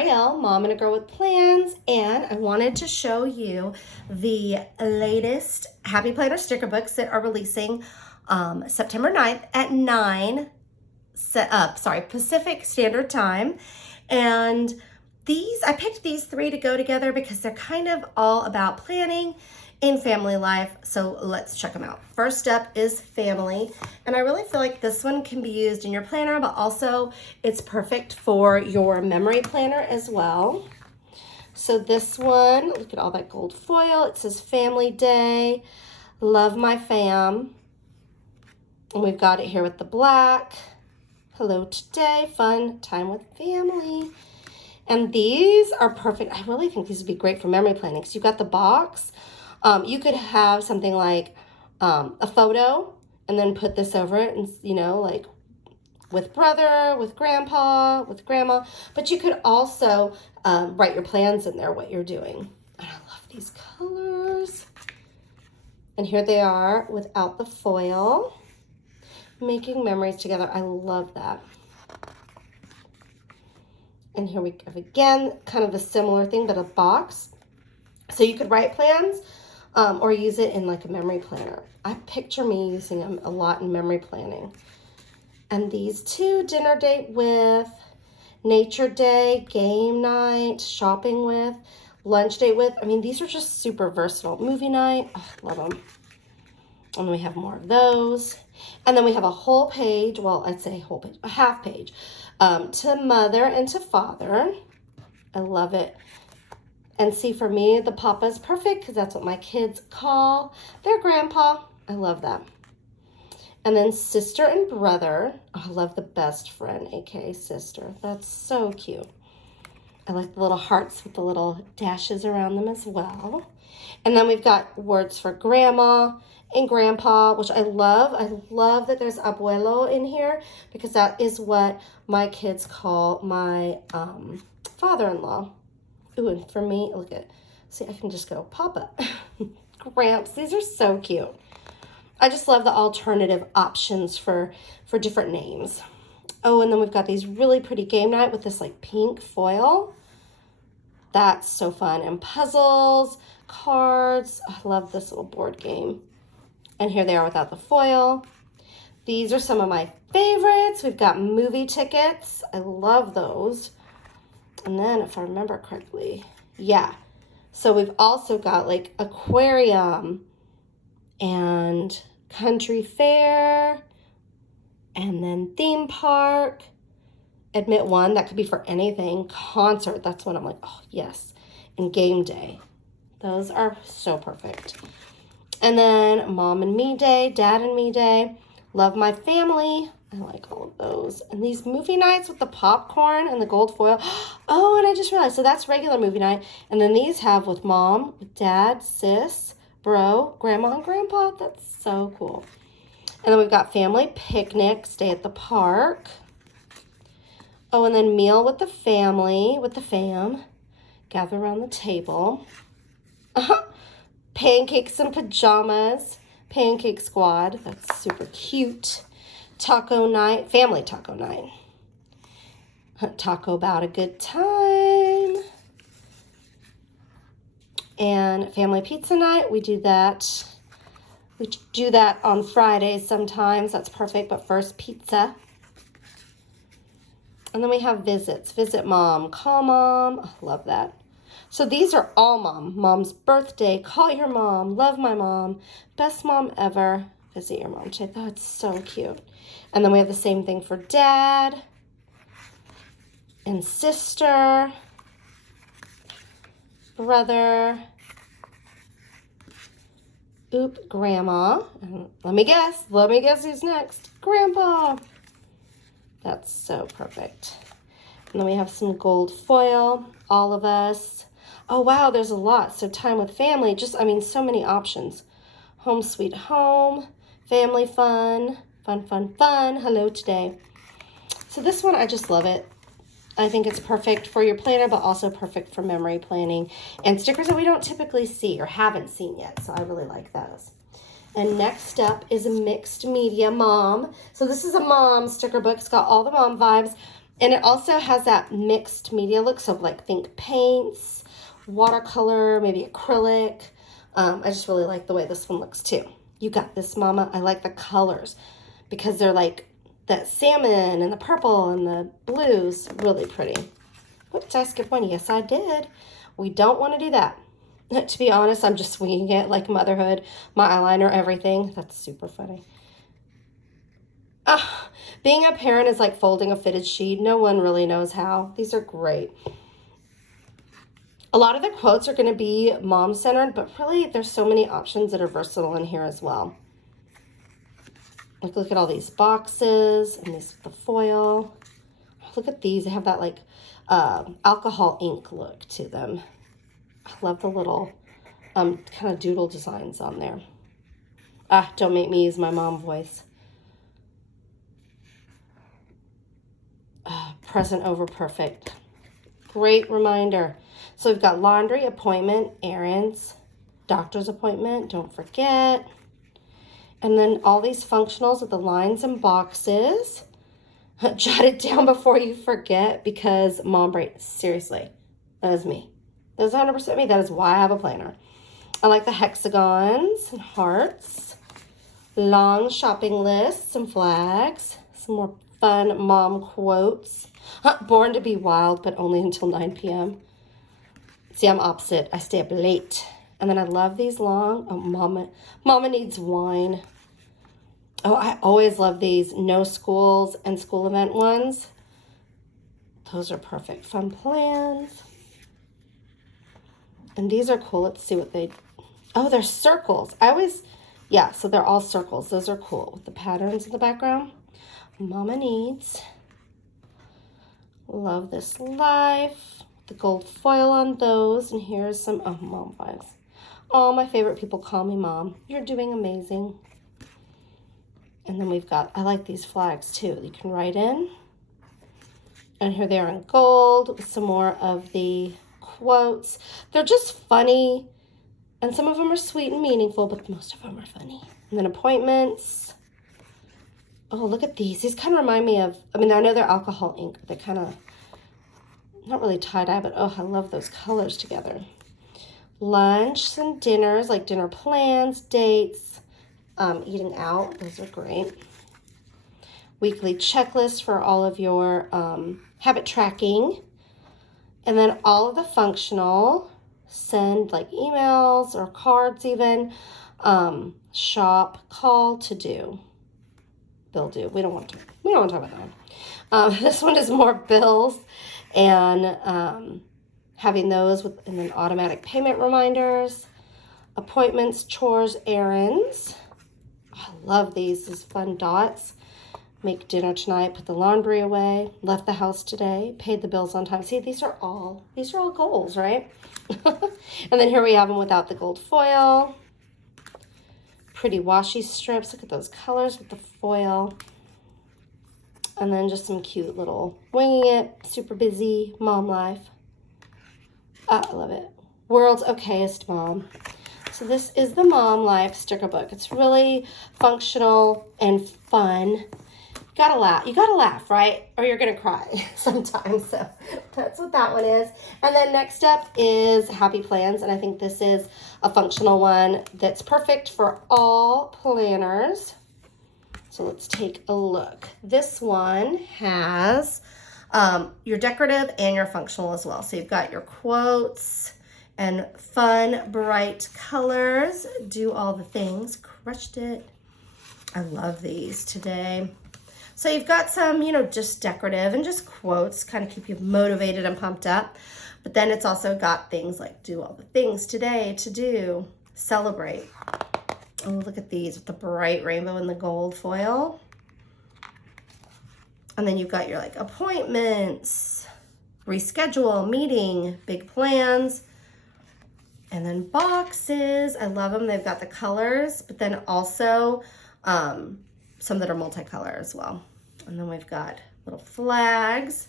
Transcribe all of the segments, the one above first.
Ariel, Mom and a Girl with Plans, and I wanted to show you the latest Happy Planner sticker books that are releasing September 9th at 9 Pacific Standard Time. And I picked these three to go together because they're kind of all about planning in family life. So let's check them out. First up is family. And I really feel like this one can be used in your planner, but also it's perfect for your memory planner as well. So this one, look at all that gold foil. It says Family Day, Love My Fam. And we've got it here with the black. Hello today, fun time with family. And these are perfect. I really think these would be great for memory planning. So you've got the box. You could have something like a photo and then put this over it and, you know, like with brother, with grandpa, with grandma. But you could also write your plans in there, what you're doing. And I love these colors. And here they are without the foil. Making memories together. I love that. And here we have again, kind of a similar thing, but a box. So you could write plans or use it in like a memory planner. I picture me using them a lot in memory planning. And these two, dinner date with, nature day, game night, shopping with, lunch date with. I mean, these are just super versatile. Movie night, oh, love them. And we have more of those. And then we have a whole page, well, I'd say whole page, a half page, to mother and to father. I love it. And see, for me, the papa is perfect because that's what my kids call their grandpa. I love that. And then sister and brother. Oh, I love the best friend, aka sister. That's so cute. I like the little hearts with the little dashes around them as well. And then we've got words for grandma and grandpa, which I love. I love that there's abuelo in here because that is what my kids call my father-in-law. Ooh, and for me, look at, see, I can just go papa, gramps. These are so cute. I just love the alternative options for different names. Oh, and then we've got these really pretty game night with this like pink foil. That's so fun. And puzzles, cards. I love this little board game. And here they are without the foil. These are some of my favorites. We've got movie tickets. I love those. And then if I remember correctly, yeah. So we've also got like aquarium and country fair and then theme park. Admit one, that could be for anything. Concert, that's when I'm like, oh yes. And game day. Those are so perfect. And then mom and me day, dad and me day, love my family. I like all of those. And these movie nights with the popcorn and the gold foil. Oh, and I just realized, so that's regular movie night. And then these have with mom, with dad, sis, bro, grandma, and grandpa. That's so cool. And then we've got family picnic, stay at the park. Oh, and then meal with the family, with the fam. Gather around the table. Pancakes and pajamas. Pancake squad. That's super cute. Taco night, family taco night. Taco about a good time. And family pizza night, we do that. We do that on Fridays sometimes. That's perfect, but first pizza. And then we have visits. Visit mom, call mom. Oh, love that. So these are all mom. Mom's birthday, call your mom, love my mom, best mom ever. Visit your mom today. That's so cute. And then we have the same thing for dad and sister, brother, grandma. And let me guess who's next. Grandpa. That's so perfect. And then we have some gold foil, all of us. Oh, wow, there's a lot. So time with family, so many options. Home sweet home, family fun, fun. Hello today. So this one, I just love it. I think it's perfect for your planner, but also perfect for memory planning and stickers that we don't typically see or haven't seen yet. So I really like those. And next up is a mixed media mom. So this is a mom sticker book. It's got all the mom vibes. And it also has that mixed media look. So like think paints, watercolor, maybe acrylic. I just really like the way this one looks too. You got this, Mama. I like the colors because they're like that salmon and the purple and the blues. Really pretty. Whoops, did I skip one? Yes, I did. We don't want to do that. To be honest, I'm just winging it like motherhood, my eyeliner, everything. That's super funny. Being a parent is like folding a fitted sheet. No one really knows how. These are great. A lot of the quotes are going to be mom-centered, but really there's so many options that are versatile in here as well. Like, look at all these boxes and the foil. Look at these. They have that like alcohol ink look to them. I love the little kind of doodle designs on there. Don't make me use my mom voice. Present over perfect. Great reminder. So we've got laundry, appointment, errands, doctor's appointment, don't forget. And then all these functionals with the lines and boxes. Jot it down before you forget because mom brain, seriously, that is me. That is 100% me. That is why I have a planner. I like the hexagons and hearts, long shopping lists and flags, some more fun mom quotes. Born to be wild, but only until 9 p.m. See, I'm opposite. I stay up late. And then I love these long, mama needs wine. Oh, I always love these no schools and school event ones. Those are perfect. Fun plans. And these are cool. Let's see what they're circles. So they're all circles. Those are cool with the patterns in the background. Mama needs. Love this life. The gold foil on those. And here's some, mom vibes. All my favorite people call me mom. You're doing amazing. And then we've got, I like these flags too. You can write in. And here they are in gold with some more of the quotes. They're just funny. And some of them are sweet and meaningful, but most of them are funny. And then appointments. Oh, look at these. These kind of remind me of, I know they're alcohol ink. They kind of, not really tie-dye, but I love those colors together. Lunch and dinners, like dinner plans, dates, eating out. Those are great. Weekly checklist for all of your habit tracking. And then all of the functional, send like emails or cards even, shop, call, to do. Bill do. We don't want to talk about that one. This one is more bills and having those and then automatic payment reminders, appointments, chores, errands. I love these fun dots. Make dinner tonight, put the laundry away, left the house today, paid the bills on time. See, these are all goals, right? And then here we have them without the gold foil. Pretty washi strips. Look at those colors with the foil. And then just some cute little winging it, super busy mom life. I love it. World's okayest mom. So this is the Mom Life sticker book. It's really functional and fun. You gotta laugh, right? Or you're gonna cry sometimes. So that's what that one is. And then next up is Happy Plans. And I think this is a functional one that's perfect for all planners. So let's take a look. This one has your decorative and your functional as well. So you've got your quotes and fun, bright colors. Do all the things. Crushed it. I love these today. So you've got some, just decorative and just quotes, kind of keep you motivated and pumped up. But then it's also got things like do all the things today to do, celebrate. Oh, look at these with the bright rainbow and the gold foil. And then you've got your like appointments, reschedule, meeting, big plans, and then boxes. I love them. They've got the colors, but then also some that are multicolor as well. And then we've got little flags.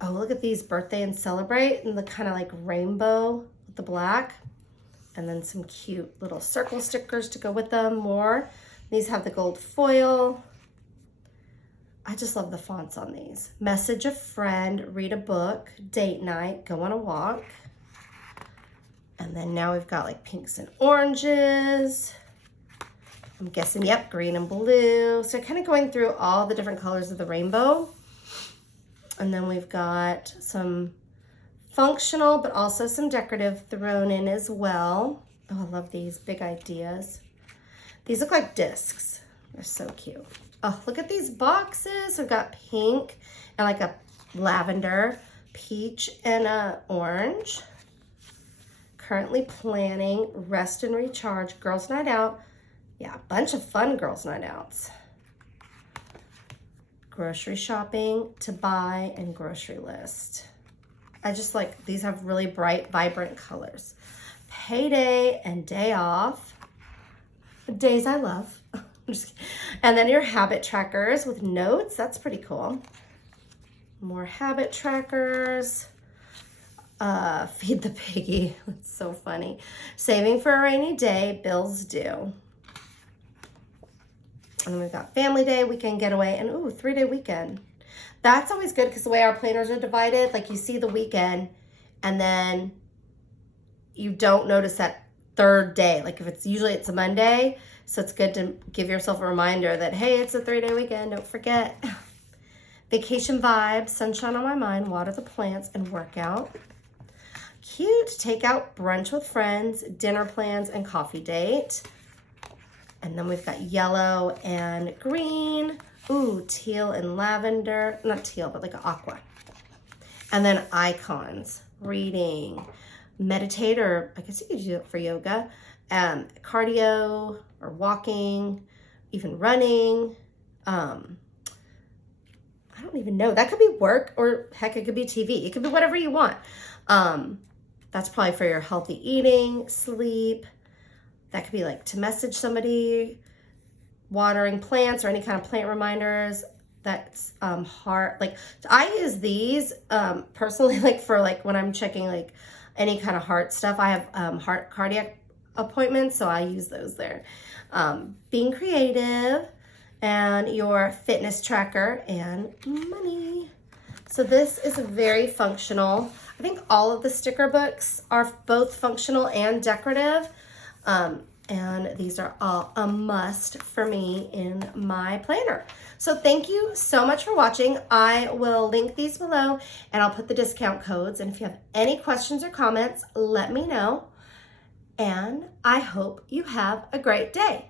Oh, look at these, birthday and celebrate, and the kind of like rainbow with the black. And then some cute little circle stickers to go with them, more. These have the gold foil. I just love the fonts on these. Message a friend, read a book, date night, go on a walk. And then now we've got like pinks and oranges. I'm guessing, yep, green and blue. So kind of going through all the different colors of the rainbow. And then we've got some functional, but also some decorative thrown in as well. Oh, I love these big ideas. These look like discs. They're so cute. Oh, look at these boxes. We've got pink and like a lavender, peach, and a orange. Currently planning, rest and recharge, girls' night out. Yeah, a bunch of fun girls' night outs. Grocery shopping, to buy, and grocery list. I just like, these have really bright, vibrant colors. Payday and day off. Days I love. And then your habit trackers with notes. That's pretty cool. More habit trackers. Feed the piggy. That's so funny. Saving for a rainy day. Bills due. And then we've got family day, weekend getaway, and ooh, 3-day weekend. That's always good because the way our planners are divided, like you see the weekend and then you don't notice that third day. Like if usually it's a Monday, so it's good to give yourself a reminder that, hey, it's a 3-day weekend, don't forget. Vacation vibes, sunshine on my mind, water the plants, and workout. Cute, take out brunch with friends, dinner plans, and coffee date. And then we've got yellow and green. Ooh, teal and lavender. Not teal, but like an aqua. And then icons, reading, meditate, or I guess you could do it for yoga, cardio or walking, even running. I don't even know. That could be work, or heck, it could be TV. It could be whatever you want. That's probably for your healthy eating, sleep. That could be like to message somebody, watering plants, or any kind of plant reminders. That's heart. Like I use these personally, like for like when I'm checking like any kind of heart stuff. I have heart cardiac appointments, so I use those there. Being creative, and your fitness tracker, and money. So this is very functional. I think all of the sticker books are both functional and decorative. And these are all a must for me in my planner. So thank you so much for watching. I will link these below and I'll put the discount codes. And if you have any questions or comments, let me know. And I hope you have a great day.